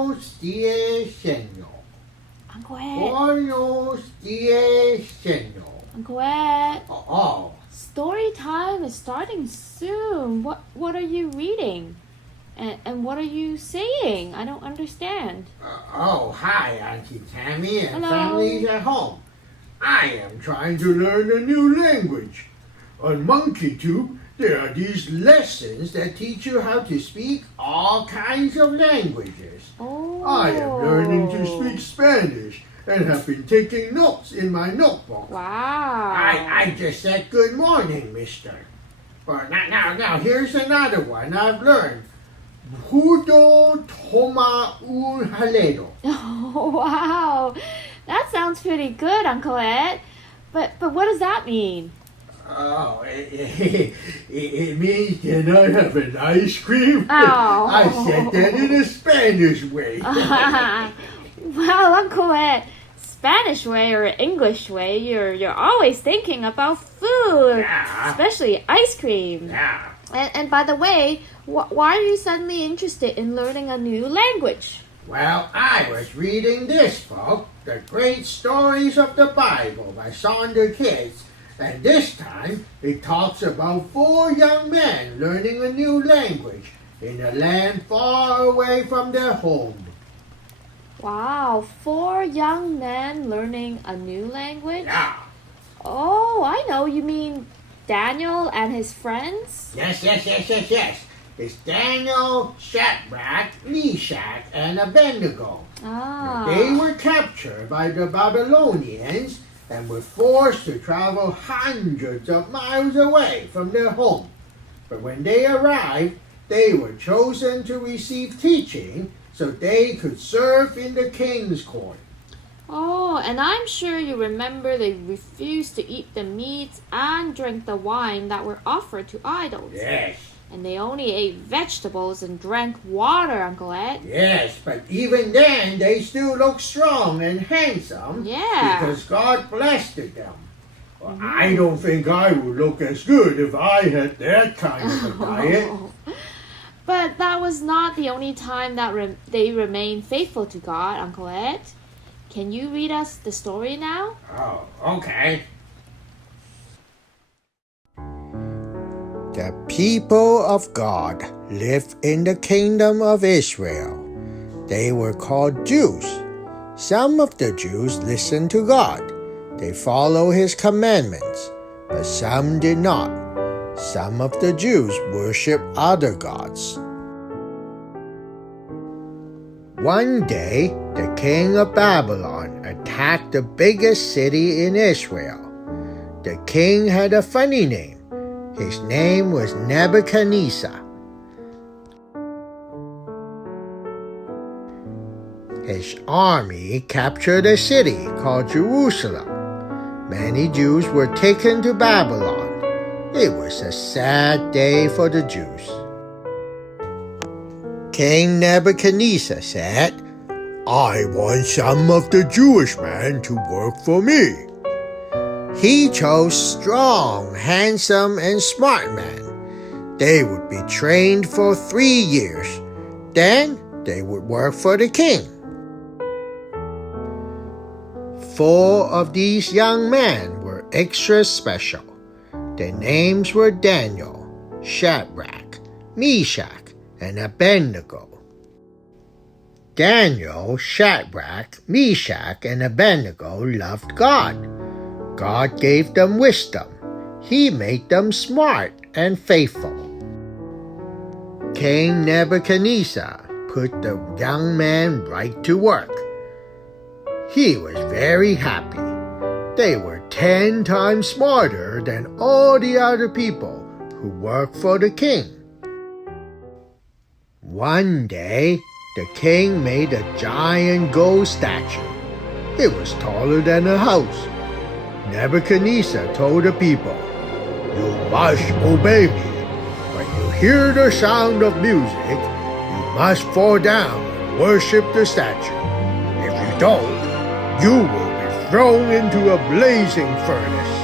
Buenos dias, Senor. Uncle Ed. Buenos dias, Senor. Uncle Ed. Oh. Story time is starting soon. What are you reading? And what are you saying? I don't understand. Hi, Auntie Tammy and Hello. families at home. I am trying to learn a new language. On MonkeyTube, there are these lessons that teach you how to speak all kinds of languages. Oh. I am learning to speak Spanish and have been taking notes in my notebook. Wow. I just said good morning, mister. But now, here's another one I've learned. Judo toma un jaleo. Oh, wow. That sounds pretty good, Uncle Ed. But what does that mean? Oh, it means can I have an ice cream? Oh. I said that in a Spanish way. Well, Uncle Ed, Spanish way or English way, you're always thinking about food, Yeah. especially ice cream. Yeah. And by the way, why are you suddenly interested in learning a new language? Well, I was reading this book, The Great Stories of the Bible by Sonder Kids, and this time it talks about 4 young men learning a new language in a land far away from their home. Wow, 4 young men learning a new language? Yeah. Oh, I know. You mean Daniel and his friends? Yes. It's Daniel, Shadrach, Meshach, and Abednego. Ah. They were captured by the Babylonians and were forced to travel hundreds of miles away from their home. But when they arrived, they were chosen to receive teaching so they could serve in the king's court. Oh, and I'm sure you remember they refused to eat the meats and drink the wine that were offered to idols. Yes. And they only ate vegetables and drank water, Uncle Ed. Yes, but even then, they still look strong and handsome. Yeah. Because God blessed them. Well, I don't think I would look as good if I had that kind of a diet. But that was not the only time that they remained faithful to God, Uncle Ed. Can you read us the story now? Oh, okay. The people of God lived in the kingdom of Israel. They were called Jews. Some of the Jews listened to God. They followed His commandments, but some did not. Some of the Jews worshiped other gods. One day, the king of Babylon attacked the biggest city in Israel. The king had a funny name. His name was Nebuchadnezzar. His army captured a city called Jerusalem. Many Jews were taken to Babylon. It was a sad day for the Jews. King Nebuchadnezzar said, "I want some of the Jewish men to work for me." He chose strong, handsome, and smart men. They would be trained for 3 years. Then they would work for the king. 4 of these young men were extra special. Their names were Daniel, Shadrach, Meshach, and Abednego. Daniel, Shadrach, Meshach, and Abednego loved God. God gave them wisdom. He made them smart and faithful. King Nebuchadnezzar put the young man right to work. He was very happy. They were 10 times smarter than all the other people who worked for the king. One day, the king made a giant gold statue. It was taller than a house. Nebuchadnezzar told the people, "You must obey me. When you hear the sound of music, you must fall down and worship the statue. If you don't, you will be thrown into a blazing furnace."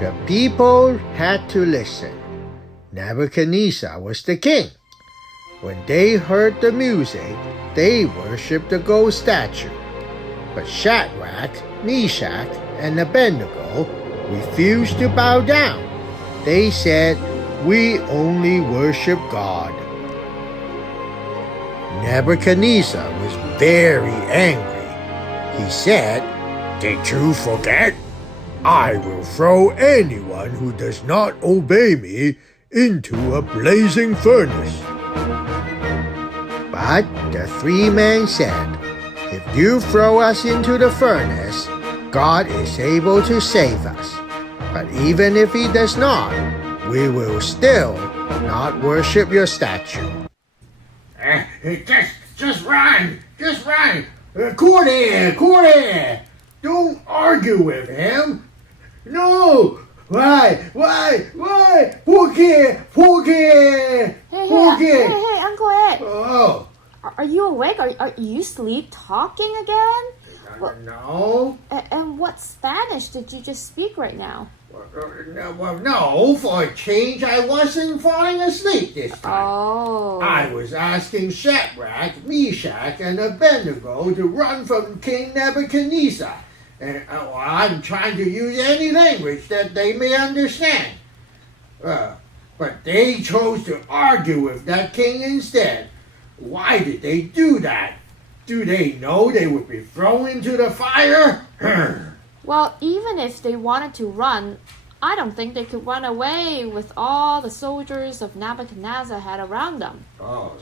The people had to listen. Nebuchadnezzar was the king. When they heard the music, they worshipped the gold statue. But Shadrach, Meshach, and Abednego refused to bow down. They said, "We only worship God." Nebuchadnezzar was very angry. He said, "Did you forget? I will throw anyone who does not obey me into a blazing furnace." But the three men said, "If you throw us into the furnace, God is able to save us. But even if he does not, we will still not worship your statue." Just run! Just run! Cordy! Don't argue with him! No! Why? Porque! Hey, Uncle Ed. Oh, Are you awake? Are you sleep talking again? no. And what Spanish did you just speak right now? Well, no, for a change, I wasn't falling asleep this time. Oh. I was asking Shadrach, Meshach, and Abednego to run from King Nebuchadnezzar. And I'm trying to use any language that they may understand. But they chose to argue with that king instead. Why did they do that? Do they know they would be thrown into the fire? Well, even if they wanted to run, I don't think they could run away with all the soldiers of Nebuchadnezzar had around them. Oh,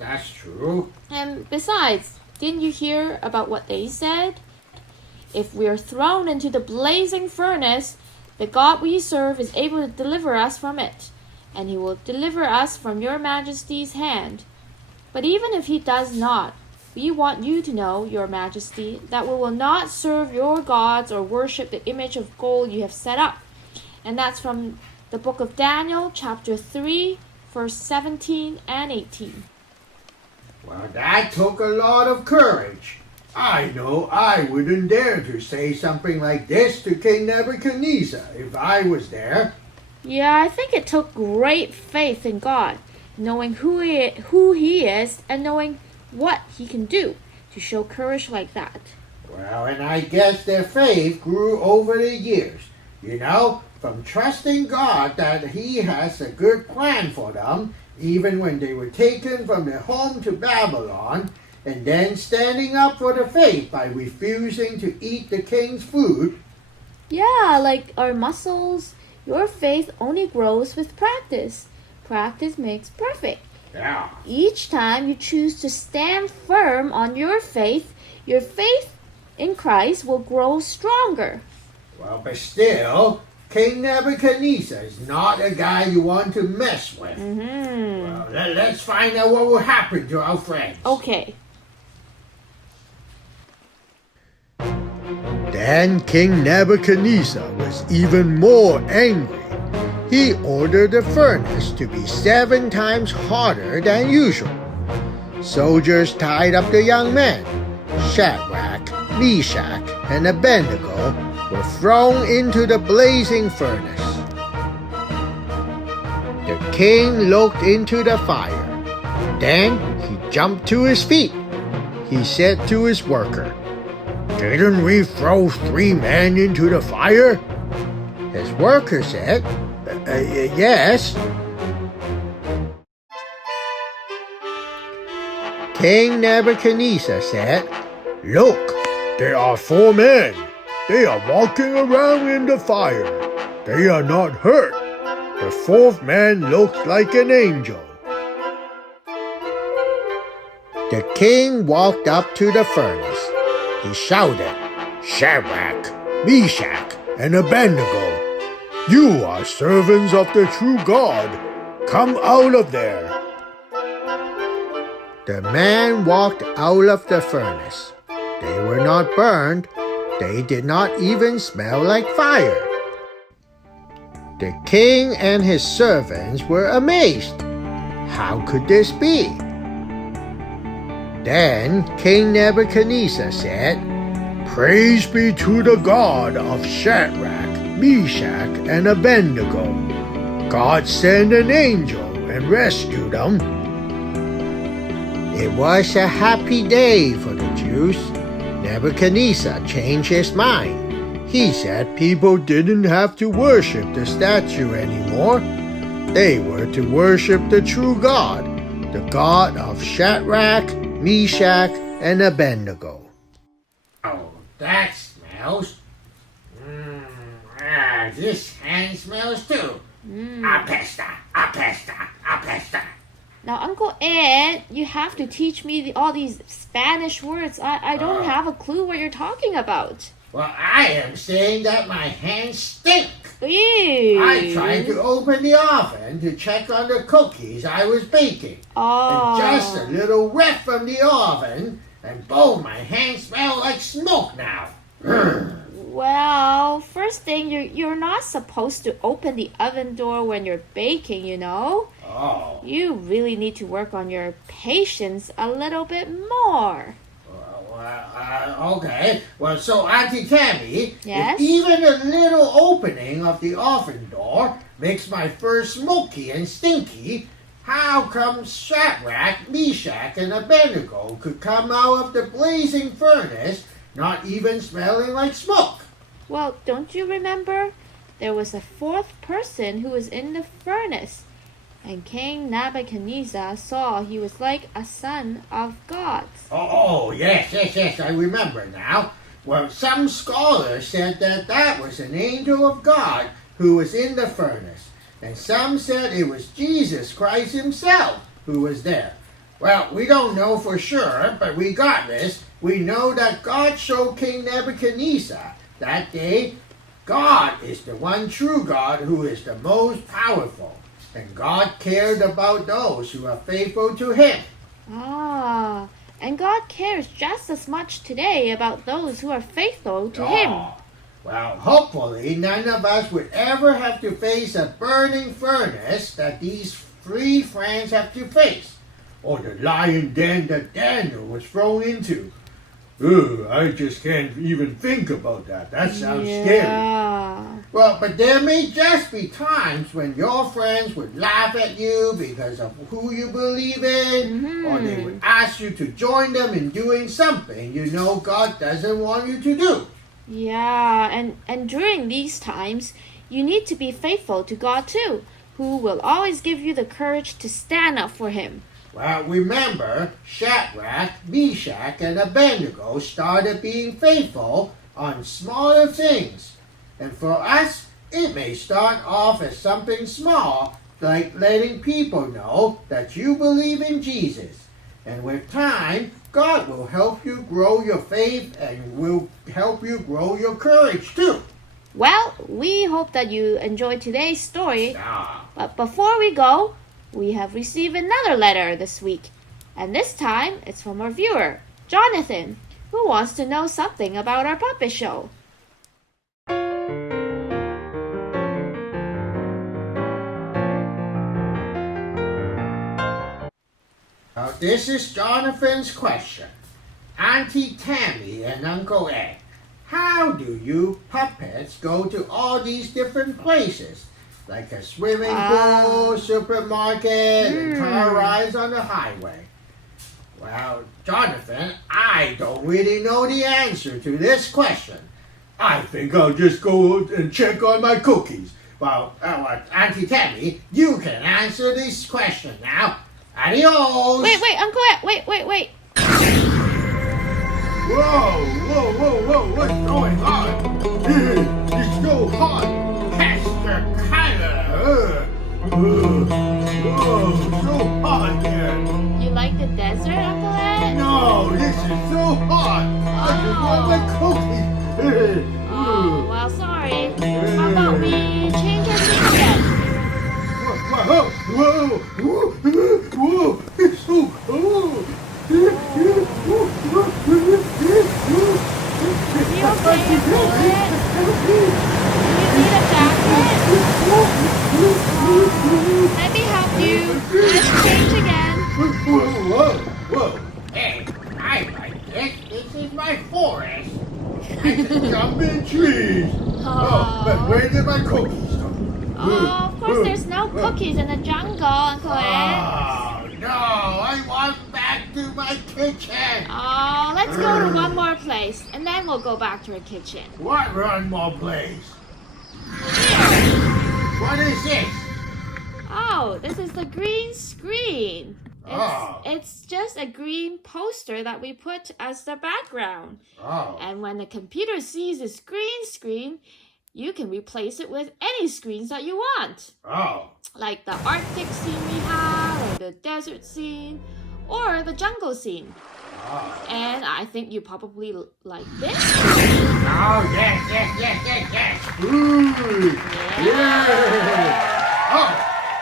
that's true. And besides, didn't you hear about what they said? If we are thrown into the blazing furnace, the God we serve is able to deliver us from it, and he will deliver us from your majesty's hand. But even if he does not, we want you to know, your majesty, that we will not serve your gods or worship the image of gold you have set up. And that's from the book of Daniel, chapter 3, verse 17 and 18. Well, that took a lot of courage. I know I wouldn't dare to say something like this to King Nebuchadnezzar if I was there. Yeah, I think it took great faith in God, knowing who he is and knowing what he can do to show courage like that. Well, and I guess their faith grew over the years. You know, from trusting God that he has a good plan for them, even when they were taken from their home to Babylon, and then standing up for the faith by refusing to eat the king's food. Yeah, like our muscles, your faith only grows with practice. Practice makes perfect. Yeah. Each time you choose to stand firm on your faith in Christ will grow stronger. Well, but still, King Nebuchadnezzar is not a guy you want to mess with. Well, let's find out what will happen to our friends. Okay. Then King Nebuchadnezzar was even more angry. He ordered the furnace to be 7 times hotter than usual. Soldiers tied up the young men. Shadrach, Meshach, and Abednego were thrown into the blazing furnace. The king looked into the fire. Then he jumped to his feet. He said to his worker, "Didn't we throw 3 men into the fire?" His worker said, "Yes." King Nebuchadnezzar said, "Look, there are 4 men. They are walking around in the fire. They are not hurt. The 4th man looks like an angel." The king walked up to the furnace. He shouted, "Shadrach, Meshach, and Abednego, you are servants of the true God. Come out of there." The man walked out of the furnace. They were not burned. They did not even smell like fire. The king and his servants were amazed. How could this be? Then King Nebuchadnezzar said, "Praise be to the God of Shadrach, Meshach, and Abednego. God sent an angel and rescued them." It was a happy day for the Jews. Nebuchadnezzar changed his mind. He said people didn't have to worship the statue anymore. They were to worship the true God, the God of Shadrach, Meshach, and Abednego. Oh, that smells. This hand smells too. Apesta, apesta, apesta. Now, Uncle Ed, you have to teach me all these Spanish words. I don't have a clue what you're talking about. Well, I am saying that my hands stink. Ew. I tried to open the oven to check on the cookies I was baking. Oh. And just a little ref from the oven, and boom, my hands smell like smoke now. Well, first thing, you're not supposed to open the oven door when you're baking, you know? Oh. You really need to work on your patience a little bit more. Okay. Well, so Auntie Tammy, Yes? if even a little opening of the oven door makes my fur smoky and stinky, how come Shadrach, Meshach, and Abednego could come out of the blazing furnace not even smelling like smoke? Well, don't you remember? There was a fourth person who was in the furnace, and King Nebuchadnezzar saw he was like a son of God. Oh, yes, I remember now. Well, some scholars said that was an angel of God who was in the furnace, and some said it was Jesus Christ himself who was there. Well, we don't know for sure, but regardless, we know that God showed King Nebuchadnezzar that day God is the one true God who is the most powerful, and God cared about those who are faithful to him. Ah, and God cares just as much today about those who are faithful to him. Well, hopefully none of us would ever have to face a burning furnace that these three friends have to face, or the lion den that Daniel was thrown into. Ugh, I just can't even think about that. That sounds scary. Well, but there may just be times when your friends would laugh at you because of who you believe in, or they would ask you to join them in doing something you know God doesn't want you to do. Yeah, and during these times, you need to be faithful to God too, who will always give you the courage to stand up for him. Well, remember, Shadrach, Meshach, and Abednego started being faithful on smaller things. And for us, it may start off as something small, like letting people know that you believe in Jesus. And with time, God will help you grow your faith and will help you grow your courage too. Well, we hope that you enjoyed today's story. Yeah. But before we go, we have received another letter this week. And this time, it's from our viewer, Jonathan, who wants to know something about our puppet show. This is Jonathan's question. Auntie Tammy and Uncle Ed, how do you puppets go to all these different places? Like a swimming pool, supermarket, and car rides on the highway. Well, Jonathan, I don't really know the answer to this question. I think I'll just go and check on my cookies. Well, Auntie Tammy, you can answer this question now. Adios! Wait, Uncle Ed, wait. Whoa, what's going on? It's so hot. Pastor Kyler. Whoa, so hot here. You like the desert, Uncle Ed? No, this is so hot. I just want my cookies. Oh, well, sorry. How about we change our scene again? Whoa, it's so cold. Are you okay, Uncle Ed? Do you need a jacket? Let me help you. Let's change again. Whoa. Hey, I like this. This is my forest. I can jump in trees. But where did my cookies go? Oh, of course there's no cookies in the jungle, Uncle Ed. Oh, no, I want back to my kitchen. Oh, let's go to one more place, and then we'll go back to our kitchen. What one more place? What is this? Oh, this is the green screen. Oh. It's just a green poster that we put as the background. Oh. And when the computer sees this green screen, you can replace it with any screens that you want. Oh. Like the Arctic scene we have, or the desert scene, or the jungle scene. Oh. And I think you probably like this. Oh, yes. Ooh. Yeah. Oh,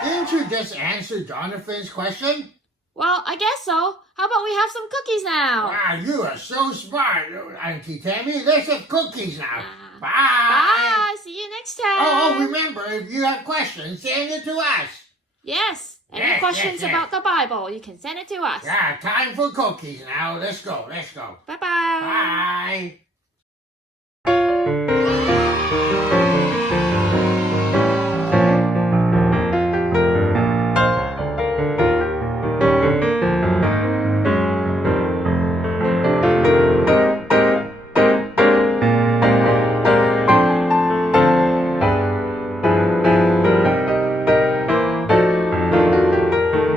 didn't you just answer Jonathan's question? Well, I guess so. How about we have some cookies now? Wow, you are so smart, Auntie Tammy. Let's have cookies now. Bye. Bye. See you next time. Oh, remember, if you have questions, send it to us. Yes. Any Yes, questions yes. about the Bible, you can send it to us. Yeah, time for cookies now. Let's go. Bye-bye. Bye.